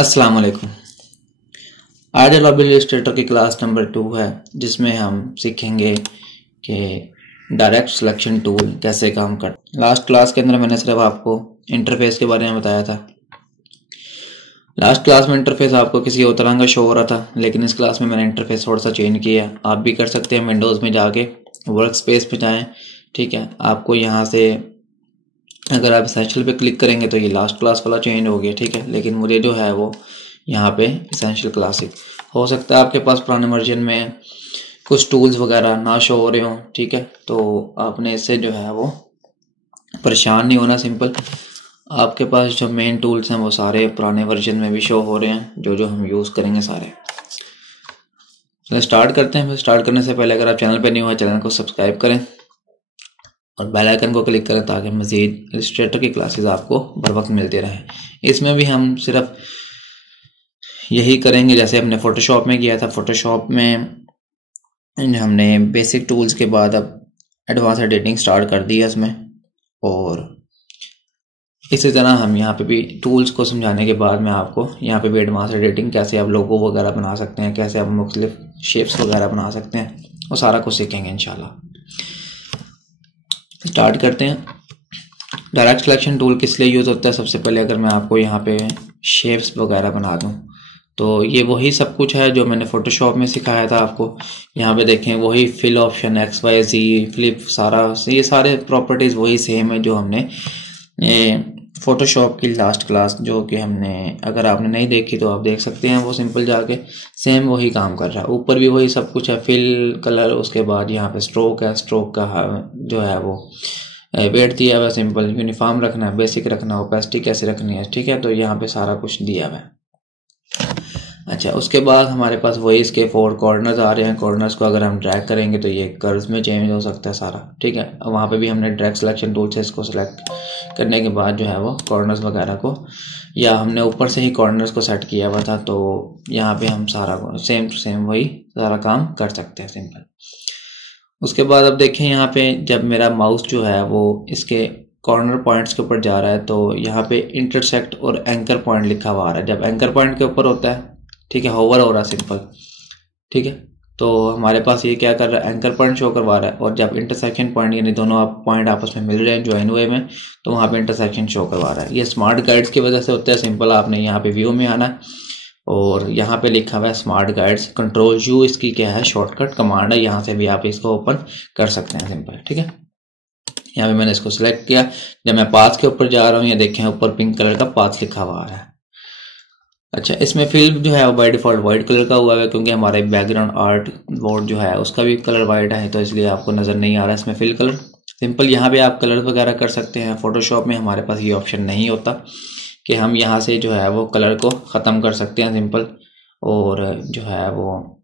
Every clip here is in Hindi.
अस्सलाम वालेकुम। आज अडोबे इलस्ट्रेटर की क्लास नंबर 2 है, जिसमें हम सीखेंगे कि डायरेक्ट सिलेक्शन टूल कैसे काम करता। लास्ट क्लास के अंदर मैंने सिर्फ आपको इंटरफेस के बारे में बताया था। लास्ट क्लास में इंटरफेस आपको किसी और तरह का शो हो रहा था, लेकिन इस क्लास में मैंने इंटरफेस थोड़ा सा चेंज किया। आप भी कर सकते हैं, विंडोज़ में जाके वर्क स्पेस पे जाएँ। ठीक है, आपको यहाँ से अगर आप एसेंशियल पे क्लिक करेंगे तो ये लास्ट क्लास वाला चेंज हो गया। ठीक है, लेकिन मुझे जो है वो यहाँ पे एसेंशियल क्लासिक हो सकता है। आपके पास पुराने वर्जन में कुछ टूल्स वगैरह ना शो हो रहे हों। ठीक है, तो आपने इससे जो है वो परेशान नहीं होना। सिंपल आपके पास जो मेन टूल्स हैं वो सारे पुराने वर्जन में भी शो हो रहे हैं, जो हम यूज़ करेंगे सारे। चलिए स्टार्ट करते हैं। स्टार्ट करने से पहले अगर आप चैनल पर नहीं हुआ, चैनल को सब्सक्राइब करें और बेल आइकन को क्लिक करें ताकि मज़ीद इलस्ट्रेटर की क्लासेस आपको बर वक्त मिलती रहें। इसमें भी हम सिर्फ यही करेंगे जैसे हमने फ़ोटोशॉप में किया था। फ़ोटोशॉप में हमने बेसिक टूल्स के बाद अब एडवांस एडिटिंग स्टार्ट कर दिया इसमें, और इसी तरह हम यहाँ पे भी टूल्स को समझाने के बाद मैं आपको यहाँ पे भी एडवांस एडिटिंग कैसे आप लोगो वगैरह बना सकते हैं, कैसे आप मुख्तलिफ शेप्स वगैरह बना सकते हैं, वो सारा कुछ सीखेंगे इंशाल्लाह। स्टार्ट करते हैं। डायरेक्ट सिलेक्शन टूल किस लिए यूज़ होता है? सबसे पहले अगर मैं आपको यहाँ पे शेप्स वगैरह बना दूँ तो ये वही सब कुछ है जो मैंने फ़ोटोशॉप में सिखाया था आपको। यहाँ पे देखें वही फिल ऑप्शन, एक्स वाई जी, फ्लिप, सारा ये सारे प्रॉपर्टीज़ वही सेम है जो हमने फ़ोटोशॉप की लास्ट क्लास, जो कि हमने, अगर आपने नहीं देखी तो आप देख सकते हैं, वो सिंपल जाके सेम वही काम कर रहा है। ऊपर भी वही सब कुछ है, फिल, कलर, उसके बाद यहाँ पे स्ट्रोक है। स्ट्रोक का जो है वो वेट दिया हुआ है, सिंपल यूनिफॉर्म रखना है, बेसिक रखना है, ओपेसिटी कैसे रखनी है। ठीक है, तो यहाँ पे सारा कुछ दिया हुआ है। अच्छा, उसके बाद हमारे पास वही इसके 4 कॉर्नर्स आ रहे हैं। कॉर्नर्स को अगर हम ड्रैग करेंगे तो ये कर्व्स में चेंज हो सकता है सारा। ठीक है, वहाँ पे भी हमने ड्रैग सिलेक्शन टूल से इसको सिलेक्ट करने के बाद जो है वो कॉर्नर्स वगैरह को, या हमने ऊपर से ही कॉर्नर्स को सेट किया हुआ था, तो यहाँ पे हम सारा सेम टू सेम वही सारा काम कर सकते हैं सिंपल। उसके बाद अब देखें यहाँ पे जब मेरा माउस जो है वो इसके कॉर्नर पॉइंट्स के ऊपर जा रहा है तो यहाँ पे इंटरसेक्ट और एंकर पॉइंट लिखा हुआ आ रहा है। जब एंकर पॉइंट के ऊपर होता है, ठीक है, होवर हो रहा है सिंपल। ठीक है, तो हमारे पास ये क्या कर रहा है, एंकर पॉइंट शो करवा रहा है। और जब इंटरसेक्शन पॉइंट यानी दोनों आप पॉइंट आपस में मिल रहे हैं ज्वाइन हुए में, तो वहाँ पे इंटरसेक्शन शो करवा रहा है। ये स्मार्ट गाइड्स की वजह से होता है। सिंपल आपने यहाँ पे व्यू में आना है और यहाँ पे लिखा हुआ है स्मार्ट गाइड्स, कंट्रोल यू इसकी क्या है, शॉर्टकट कमांड है। यहाँ से भी आप इसको ओपन कर सकते हैं सिंपल। ठीक है, यहाँ पे मैंने इसको सिलेक्ट किया। जब मैं पाथ के ऊपर जा रहा हूँ, ये देखें ऊपर पिंक कलर का पाथ लिखा हुआ आ रहा है। अच्छा, इसमें फिल जो है वो बाय डिफॉल्ट वाइट कलर का हुआ है, क्योंकि हमारे बैकग्राउंड आर्ट बोर्ड जो है उसका भी कलर वाइट है, तो इसलिए आपको नज़र नहीं आ रहा है इसमें फिल कलर। सिंपल यहाँ पे आप कलर वगैरह कर सकते हैं। फोटोशॉप में हमारे पास ये ऑप्शन नहीं होता कि हम यहाँ से जो है वो कलर को ख़त्म कर सकते हैं सिंपल। और जो है वो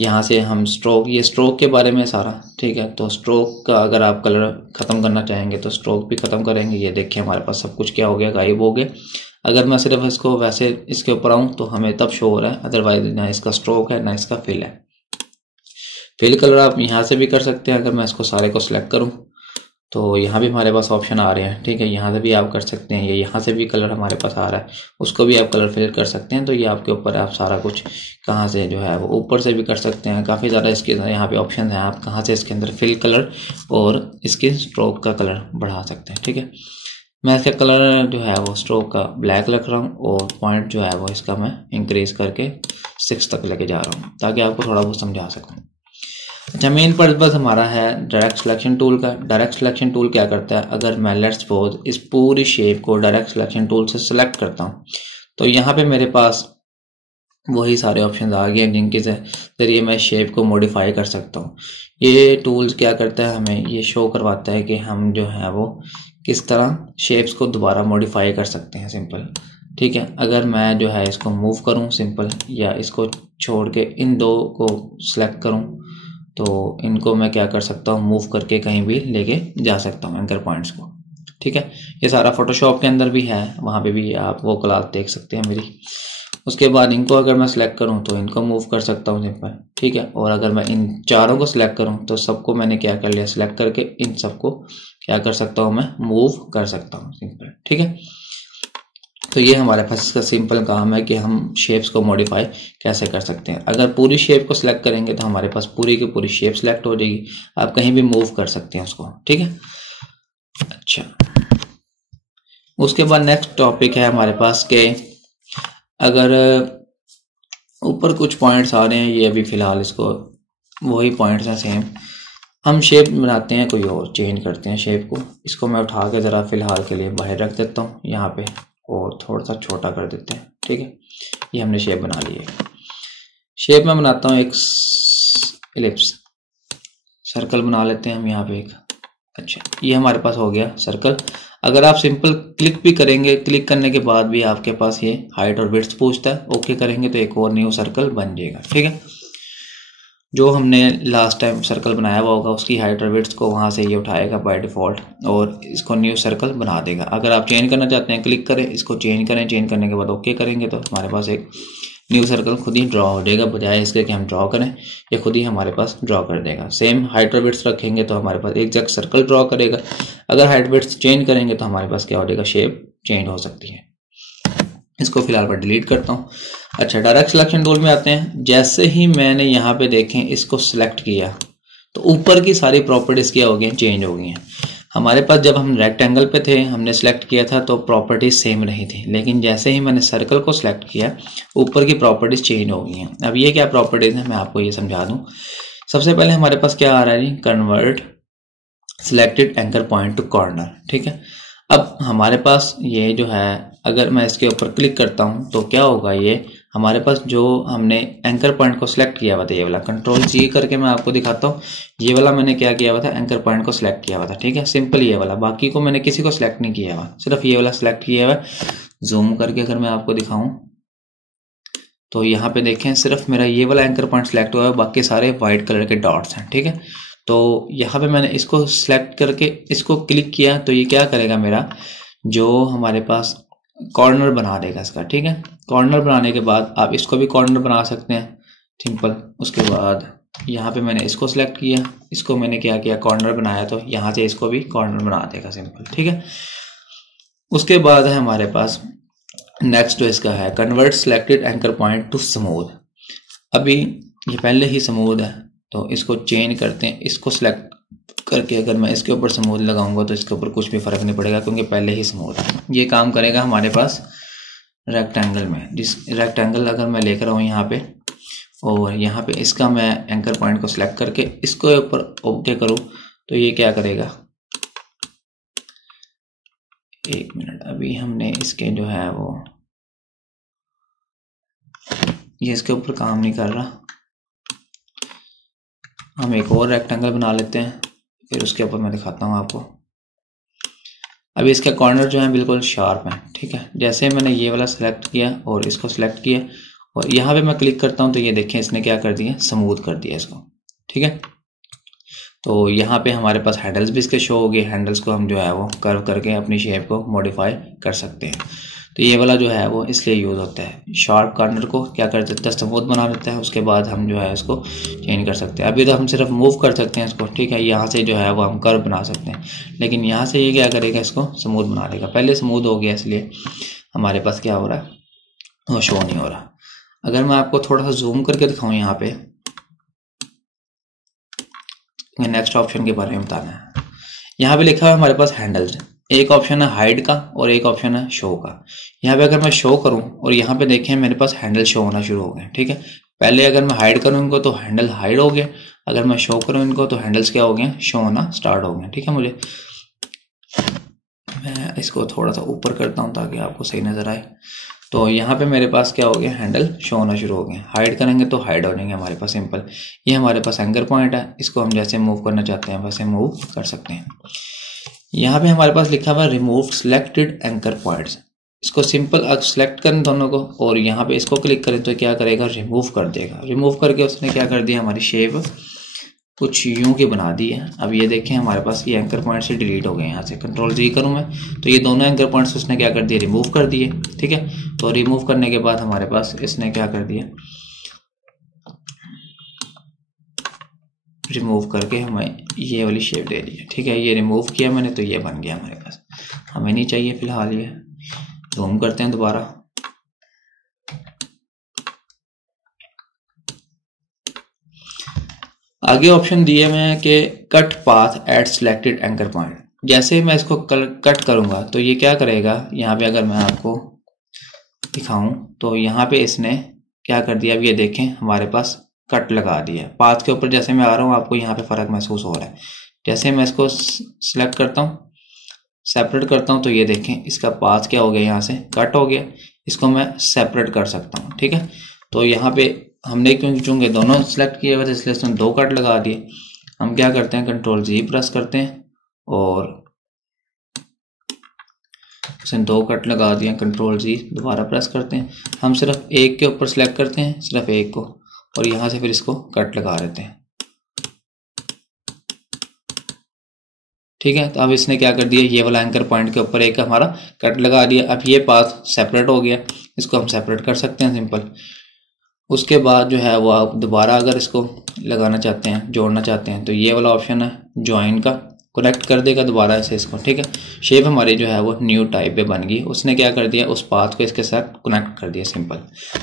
यहाँ से हम स्ट्रोक, ये स्ट्रोक के बारे में सारा। ठीक है, तो स्ट्रोक का अगर आप कलर ख़त्म करना चाहेंगे तो स्ट्रोक भी ख़त्म करेंगे। ये देखिए हमारे पास सब कुछ क्या हो गया, गायब हो गया। अगर मैं सिर्फ इसको वैसे इसके ऊपर आऊँ तो हमें तब शो हो रहा है, अदरवाइज ना इसका स्ट्रोक है ना इसका फिल है। फिल कलर आप यहाँ से भी कर सकते हैं। अगर मैं इसको सारे को सिलेक्ट करूँ तो यहाँ भी हमारे पास ऑप्शन आ रहे हैं। ठीक है, यहाँ से भी आप कर सकते हैं। ये यहाँ से भी कलर हमारे पास आ रहा है, उसको भी आप कलर फिल कर सकते हैं। तो ये आपके ऊपर है, आप सारा कुछ कहाँ से जो है वो ऊपर से भी कर सकते हैं। काफ़ी ज़्यादा इसके यहाँ पे ऑप्शन है, आप कहाँ से इसके अंदर फिल कलर और इसके स्ट्रोक का कलर बढ़ा सकते हैं। ठीक है, मैं इसका कलर जो है वो स्ट्रोक का ब्लैक रख रहा हूँ और पॉइंट जो है वो इसका मैं इंक्रीज करके 6 तक लेके जा रहा हूँ ताकि आपको थोड़ा बहुत समझा सकूँ। अच्छा, मेन पर्पस हमारा है डायरेक्ट सिलेक्शन टूल का। डायरेक्ट सिलेक्शन टूल क्या करता है, अगर मैं लेट्स सपोज इस पूरी शेप को डायरेक्ट सिलेक्शन टूल से सिलेक्ट करता हूँ तो यहाँ पे मेरे पास वही सारे ऑप्शन आ गए जिनके जरिए मैं शेप को मॉडिफाई कर सकता हूँ। ये टूल्स क्या करता है, हमें ये शो करवाता है कि हम जो है वो किस तरह शेप्स को दोबारा मॉडिफाई कर सकते हैं सिंपल। ठीक है, अगर मैं जो है इसको मूव करूं सिंपल, या इसको छोड़ के इन दो को सिलेक्ट करूं तो इनको मैं क्या कर सकता हूं, मूव करके कहीं भी लेके जा सकता हूं एंकर पॉइंट्स को। ठीक है, ये सारा फोटोशॉप के अंदर भी है, वहाँ पे भी आप वो क्लास देख सकते हैं मेरी। उसके बाद इनको अगर मैं सिलेक्ट करूं तो इनको मूव कर सकता हूं सिंपल। ठीक है, और अगर मैं इन चारों को सिलेक्ट करूं तो सबको मैंने क्या कर लिया, सिलेक्ट करके इन सबको क्या कर सकता हूं, मैं मूव कर सकता हूं सिंपल। ठीक है, तो ये हमारे पास इसका सिंपल काम है कि हम शेप्स को मॉडिफाई कैसे कर सकते हैं। अगर पूरी शेप को सिलेक्ट करेंगे तो हमारे पास पूरी की पूरी शेप सिलेक्ट हो जाएगी, आप कहीं भी मूव कर सकते हैं उसको, ठीक है। अच्छा, उसके बाद नेक्स्ट टॉपिक है हमारे पास के अगर ऊपर कुछ पॉइंट्स आ रहे हैं, ये अभी फिलहाल इसको वही पॉइंट्स हैं सेम, हम शेप बनाते हैं कोई और, चेंज करते हैं शेप को। इसको मैं उठा के ज़रा फिलहाल के लिए बाहर रख देता हूँ यहाँ पे और थोड़ा सा छोटा कर देते हैं, ठीक है। ये हमने शेप बना ली है। शेप में बनाता हूँ एक एलिप्स, सर्कल बना लेते हैं हम यहाँ पे एक। अच्छा, ये हमारे पास हो गया सर्कल। अगर आप सिंपल क्लिक भी करेंगे, क्लिक करने के बाद भी आपके पास ये हाइट और विड्थ पूछता है, ओके करेंगे तो एक और न्यू सर्कल बन जाएगा, ठीक है। जो हमने लास्ट टाइम सर्कल बनाया हुआ होगा उसकी हाइट और विड्थ को वहाँ से ये उठाएगा बाय डिफ़ॉल्ट और इसको न्यू सर्कल बना देगा। अगर आप चेंज करना चाहते हैं, क्लिक करें, इसको चेंज करें, चेंज करने के बाद ओके करेंगे तो हमारे पास एक न्यू सर्कल खुद ही ड्रॉ हो जाएगा, बजाय इसके कि हम ड्रॉ करें, ये खुद ही हमारे पास ड्रॉ कर देगा। सेम हाइट और विड्थ रखेंगे तो हमारे पास एक जगह सर्कल ड्रॉ करेगा। अगर हाइट विड्थ चेंज करेंगे तो हमारे पास क्या हो जाएगा, शेप चेंज हो सकती है। इसको फिलहाल पर डिलीट करता हूँ। अच्छा, डायरेक्ट सिलेक्शन टूल में आते हैं। जैसे ही मैंने यहाँ पे देखें इसको सिलेक्ट किया तो ऊपर की सारी प्रॉपर्टीज क्या हो गई, चेंज हो गई हैं। हमारे पास जब हम रेक्टेंगल पे थे, हमने सेलेक्ट किया था तो प्रॉपर्टीज सेम रही थी, लेकिन जैसे ही मैंने सर्कल को सिलेक्ट किया ऊपर की प्रॉपर्टीज चेंज हो गई हैं। अब ये क्या प्रॉपर्टीज है मैं आपको ये समझा दूं। सबसे पहले हमारे पास क्या आ रहा है जी, convert selected anchor point to corner, ठीक है। अब हमारे पास ये जो है, अगर मैं इसके ऊपर क्लिक करता हूं तो क्या होगा, ये हमारे पास जो हमने एंकर पॉइंट को सिलेक्ट किया हुआ था, ये वाला कंट्रोल जी करके मैं आपको दिखाता हूँ। ये वाला मैंने क्या किया हुआ था, एंकर पॉइंट को सिलेक्ट किया हुआ था, ठीक है, सिंपल ये वाला। बाकी को मैंने किसी को सिलेक्ट नहीं किया हुआ, सिर्फ ये वाला सिलेक्ट किया हुआ है। जूम करके अगर मैं आपको दिखाऊं तो यहाँ पे देखें सिर्फ मेरा ये वाला एंकर पॉइंट सिलेक्ट हुआ है, बाकी सारे व्हाइट कलर के डॉट्स हैं, ठीक है। तो यहाँ पे मैंने इसको सिलेक्ट करके इसको क्लिक किया तो ये क्या करेगा, मेरा जो हमारे पास कॉर्नर बना देगा इसका, ठीक है। कॉर्नर बनाने के बाद आप इसको भी कॉर्नर बना सकते हैं सिंपल। उसके बाद यहाँ पे मैंने इसको सिलेक्ट किया, इसको मैंने क्या किया, कॉर्नर बनाया, तो यहाँ से इसको भी कॉर्नर बना देगा सिंपल, ठीक है। उसके बाद है हमारे पास नेक्स्ट जो इसका है, convert selected anchor point to smooth. अभी ये पहले ही स्मूथ है तो इसको चेंज करते हैं। इसको सिलेक्ट करके अगर मैं इसके ऊपर स्मूथ लगाऊंगा तो इसके ऊपर कुछ भी फर्क नहीं पड़ेगा क्योंकि पहले ही स्मूथ है। ये काम करेगा हमारे पास रेक्टेंगल में। जिस रेक्टेंगल अगर मैं लेकर आऊँ यहाँ पे और यहाँ पे इसका मैं एंकर पॉइंट को सिलेक्ट करके इसको ऊपर ओके करूँ तो ये क्या करेगा, एक मिनट, अभी हमने इसके जो है वो ये इसके ऊपर काम नहीं कर रहा। हम एक और रेक्टेंगल बना लेते हैं, फिर उसके ऊपर मैं दिखाता हूँ आपको। अभी इसके कॉर्नर जो है बिल्कुल शार्प है, ठीक है। जैसे मैंने ये वाला सिलेक्ट किया और इसको सिलेक्ट किया और यहाँ पे मैं क्लिक करता हूँ तो ये देखें इसने क्या कर दिया, स्मूथ कर दिया इसको, ठीक है। तो यहाँ पे हमारे पास हैंडल्स भी इसके शो हो गए। हैंडल्स को हम जो है वो कर्व करके अपनी शेप को मॉडिफाई कर सकते हैं। तो ये वाला जो है वो इसलिए यूज़ होता है। शार्प कॉर्नर को क्या कर देता है, स्मूथ बना देता है। उसके बाद हम जो है इसको चेंज कर सकते हैं। अभी तो हम सिर्फ मूव कर सकते हैं इसको, ठीक है। यहाँ से जो है वो हम कर्व बना सकते हैं, लेकिन यहाँ से ये क्या करेगा, इसको स्मूथ बना देगा। पहले स्मूथ हो गया इसलिए हमारे पास क्या हो रहा है, वो शो नहीं हो रहा। अगर मैं आपको थोड़ा सा जूम करके दिखाऊँ यहाँ पे, नेक्स्ट ऑप्शन के बारे में बताना है। यहाँ पे लिखा है हमारे पास हैंडल्स, एक ऑप्शन है हाइड का और एक ऑप्शन है शो का। यहाँ पे अगर मैं शो करूँ और यहाँ पे देखें मेरे पास हैंडल शो होना शुरू हो गए, ठीक है। पहले अगर मैं हाइड करूँ इनको तो हैंडल हाइड हो गया, अगर मैं शो करूँ इनको तो हैंडल्स क्या हो गए, शो होना स्टार्ट हो गए, ठीक है। मुझे मैं इसको थोड़ा सा ऊपर करता हूँ ताकि आपको सही नज़र आए। तो यहाँ पे मेरे पास क्या हो गया, हैंडल शो होना शुरू हो गए। हाइड करेंगे तो हाइड हो जाएंगे हमारे पास सिंपल। ये हमारे पास एंकर पॉइंट है, इसको हम जैसे मूव करना चाहते हैं वैसे मूव कर सकते हैं। यहाँ पे हमारे पास लिखा हुआ है रिमूव सिलेक्टेड एंकर पॉइंट्स। इसको सिंपल सेलेक्ट करें दोनों को और यहाँ पे इसको क्लिक करें तो क्या करेगा, रिमूव कर देगा। रिमूव करके उसने क्या कर दिया, हमारी शेप कुछ यूं की बना दी है। अब ये देखें हमारे पास ये एंकर पॉइंट से डिलीट हो गए। यहाँ से कंट्रोल जी करूँ मैं तो ये दोनों एंकर पॉइंट्स उसने क्या कर दिया, रिमूव कर दिए, ठीक है। तो रिमूव करने के बाद हमारे पास इसने क्या कर दिया, रिमूव करके हमें ये वाली शेप दे दी है, ठीक है। ये रिमूव किया मैंने तो ये बन गया हमारे पास, हमें नहीं चाहिए फिलहाल ये। जूम करते हैं दोबारा। आगे ऑप्शन दिए हुए हैं कि cut path at selected anchor point. जैसे मैं इसको कट करूंगा तो ये क्या करेगा, यहाँ पे अगर मैं आपको दिखाऊं तो यहाँ पे इसने क्या कर दिया, अब ये देखें हमारे पास कट लगा दिया पाथ के ऊपर। जैसे मैं आ रहा हूँ आपको यहाँ पे फर्क महसूस हो रहा है। जैसे मैं इसको सिलेक्ट करता हूँ, सेपरेट करता हूँ, तो ये देखें इसका पाथ क्या हो गया, यहाँ से कट हो गया। इसको मैं सेपरेट कर सकता हूँ, ठीक है। तो यहाँ पे हमने क्योंकि चूंकि दोनों सिलेक्ट किए हुए थे इसलिए इसने 2 कट लगा दिए। हम क्या करते हैं, कंट्रोल जी प्रेस करते हैं और इसने 2 कट लगा दिए। कंट्रोल जी दोबारा प्रेस करते हैं। हम सिर्फ एक के ऊपर सिलेक्ट करते हैं, सिर्फ एक को, और यहाँ से फिर इसको कट लगा देते हैं, ठीक है। तो अब इसने क्या कर दिया, ये वाला एंकर पॉइंट के ऊपर एक हमारा कट लगा दिया। अब ये पाथ सेपरेट हो गया, इसको हम सेपरेट कर सकते हैं सिंपल। उसके बाद जो है वो आप दोबारा अगर इसको लगाना चाहते हैं, जोड़ना चाहते हैं, तो ये वाला ऑप्शन है ज्वाइन का, कनेक्ट कर देगा दोबारा से इसको, ठीक है। शेप हमारी जो है वो न्यू टाइप पे बन गई। उसने क्या कर दिया, उस पाथ को इसके साथ कनेक्ट कर दिया सिंपल।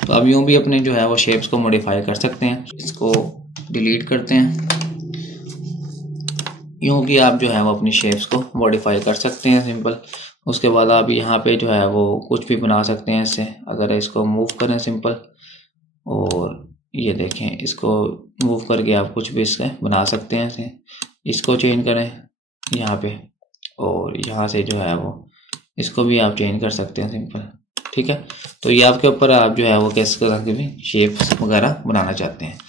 तो अब यूँ भी अपने जो है वो शेप्स को मॉडिफाई कर सकते हैं। इसको डिलीट करते हैं। यूँ कि आप जो है वो अपनी शेप्स को मॉडिफाई कर सकते हैं सिंपल। उसके बाद आप यहाँ पे जो है वो कुछ भी बना सकते हैं इससे। अगर इसको मूव करें सिंपल, और ये देखें इसको मूव करके आप कुछ भी इससे बना सकते हैं इसे। इसको चेंज करें यहाँ पे, और यहाँ से जो है वो इसको भी आप चेंज कर सकते हैं सिंपल, ठीक है। तो ये आपके ऊपर, आप जो है वो किस तरह के भी शेप्स वगैरह बनाना चाहते हैं।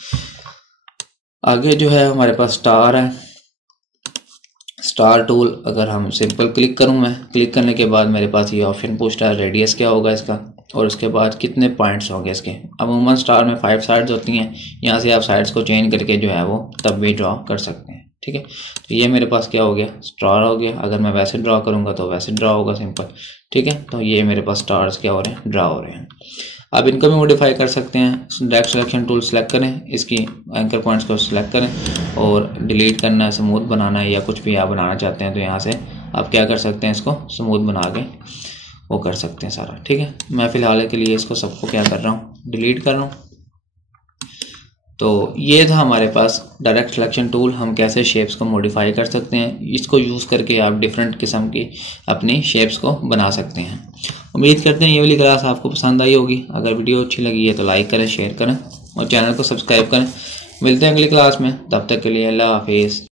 आगे जो है हमारे पास स्टार है। स्टार टूल अगर हम सिंपल क्लिक करूँ, मैं क्लिक करने के बाद मेरे पास ये ऑप्शन पूछता है रेडियस क्या होगा इसका, और उसके बाद कितने पॉइंट्स होंगे इसके। अमूमन स्टार में 5 साइड्स होती हैं। यहाँ से आप साइड्स को चेंज करके जो है वो तब भी ड्रॉ कर सकते हैं, ठीक है। तो ये मेरे पास क्या हो गया, स्टार हो गया। अगर मैं वैसे ड्रॉ करूँगा तो वैसे ड्रॉ होगा सिंपल, ठीक है। तो ये मेरे पास स्टार्स क्या हो रहे हैं, ड्रॉ हो रहे हैं। आप इनको भी मॉडिफाई कर सकते हैं। डायरेक्ट सिलेक्शन टूल सेलेक्ट करें, इसकी एंकर पॉइंट्स को सिलेक्ट करें, और डिलीट करना है, स्मूथ बनाना है, या कुछ भी आप बनाना चाहते हैं तो यहाँ से आप क्या कर सकते हैं, इसको स्मूथ बना के वो कर सकते हैं सारा, ठीक है। मैं फ़िलहाल के लिए इसको सबको क्या कर रहा हूँ, डिलीट कर रहा हूँ। तो ये था हमारे पास डायरेक्ट सिलेक्शन टूल, हम कैसे शेप्स को मॉडिफाई कर सकते हैं। इसको यूज़ करके आप डिफरेंट किस्म की अपनी शेप्स को बना सकते हैं। उम्मीद करते हैं ये वाली क्लास आपको पसंद आई होगी। अगर वीडियो अच्छी लगी है तो लाइक करें, शेयर करें और चैनल को सब्सक्राइब करें। मिलते हैं अगली क्लास में, तब तक के लिए अल्लाह हाफिज़।